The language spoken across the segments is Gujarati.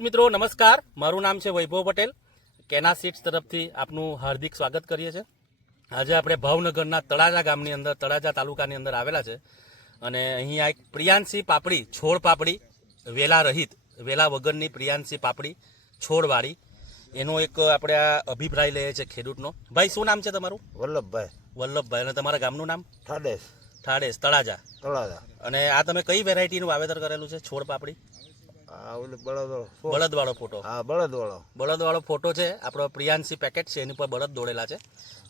ખેડૂત મિત્રો નમસ્કાર, મારું નામ છે વૈભવ પટેલ. કેના સીડ્સ તરફથી આપનું હાર્દિક સ્વાગત કરીએ છીએ. આજે આપણે ભાવનગરના તળાજા ગામની અંદર, તળાજા તાલુકાની અંદર આવેલા છે અને અહીંયા એક પ્રિયાંશી પાપડી, છોડ પાપડી, વેલા રહિત, વેલા વગરની પ્રિયાંશી પાપડી છોડવાળી, એનો એક આપણે આ અભિપ્રાય લઈએ છીએ ખેડૂતનો. ભાઈ, શું નામ છે તમારું? વલ્લભભાઈ. વલ્લભભાઈ. અને તમારા ગામનું નામ? ઠાડેસ. ઠાડેસ, તળાજા. તળાજા. અને આ તમે કઈ વેરાયટીનું વાવેતર કરેલું છે છોડ પાપડી? આ ઓલી બળદવાળો. બળદવાળો ફોટો. હા, બળદવાળો. બળદવાળો ફોટો છે. આપણો પ્રિયાંશી પેકેટ છે, એની પર બળદ દોડેલા છે.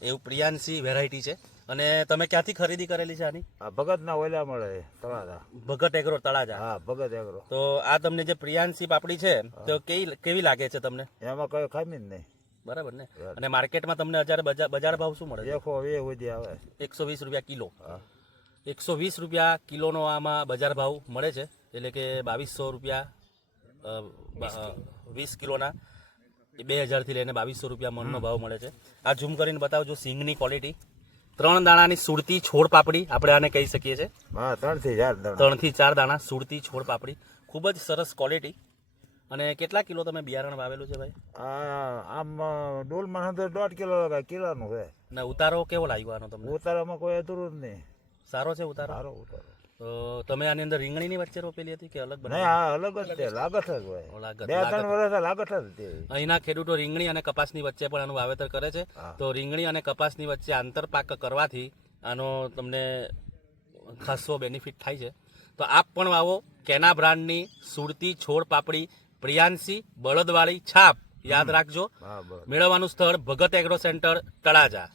એવું પ્રિયાંશી વેરાયટી છે. અને તમે ક્યાંથી ખરીદી કરેલી છે આની? આ ભગતના ઓલા મળે તળાજા. ભગત એગ્રો, તળાજા. હા, ભગત એગ્રો. તો આ તમને જે પ્રિયાંશી પાપડી છે તો કેવી લાગે છે તમને? એમાં કઈ ખામી જ નહીં. બરાબર ને? અને માર્કેટમાં તમને અત્યારે બજાર ભાવ શું મળે છે? 120 સુધી આવે. 120 રૂપિયા કિલો. હા. 120 રૂપિયા કિલોનો આમાં બજાર ભાવ મળે છે. એટલે કે 2200 રૂપિયા 20 કિલોના 2000 થી લઈને 2200 રૂપિયા મણનો ભાવ મળે છે. આ ઝૂમ કરીને બતાવજો સિંગની ક્વોલિટી. 3 દાણાની સુરતી છોડ પાપડી આપણે આને કહી શકીએ છીએ. હા, 3 થી 4 દાણા. 3 થી 4 દાણા સુરતી છોડ પાપડી, ખૂબ જ સરસ ક્વોલિટી. અને કેટલા કિલો તમે બિયારણ વાવેલું છે ભાઈ? આમ ડોલમાં 1.5 કિલો લગાય, કિલોનું છે. ને ઉતારો કેવો લાગ્યો આનો તમને? ઉતારામાં કોઈ અધૂરું જ નહીં. સારો છે ઉતારો? સારો ઉતારો. તો તમે આની અંદર રીંગણીની વચ્ચે રોપેલી હતી કે અલગ નહીં, બનાવી? આ અલગ જ છે, લાગત જ હોય. લાગત. 2-3 વર્ષ લાગત જ છે. અહીંના ખેડૂતો રીંગણી અને કપાસની વચ્ચે પણ આનું વાવેતર કરે છે. તો રીંગણી અને કપાસની વચ્ચે આંતરપાક કરવાથી આનો તમને ખાસો બેનિફિટ થાય છે. તો આપ પણ વાવો કેના બ્રાન્ડની સુરતી છોડ પાપડી પ્રિયાંશી બળદવાળી છાપ. યાદ રાખજો. હા, બરાબર. મેળવવાનું સ્થળ ભગત એગ્રો સેન્ટર, તળાજા.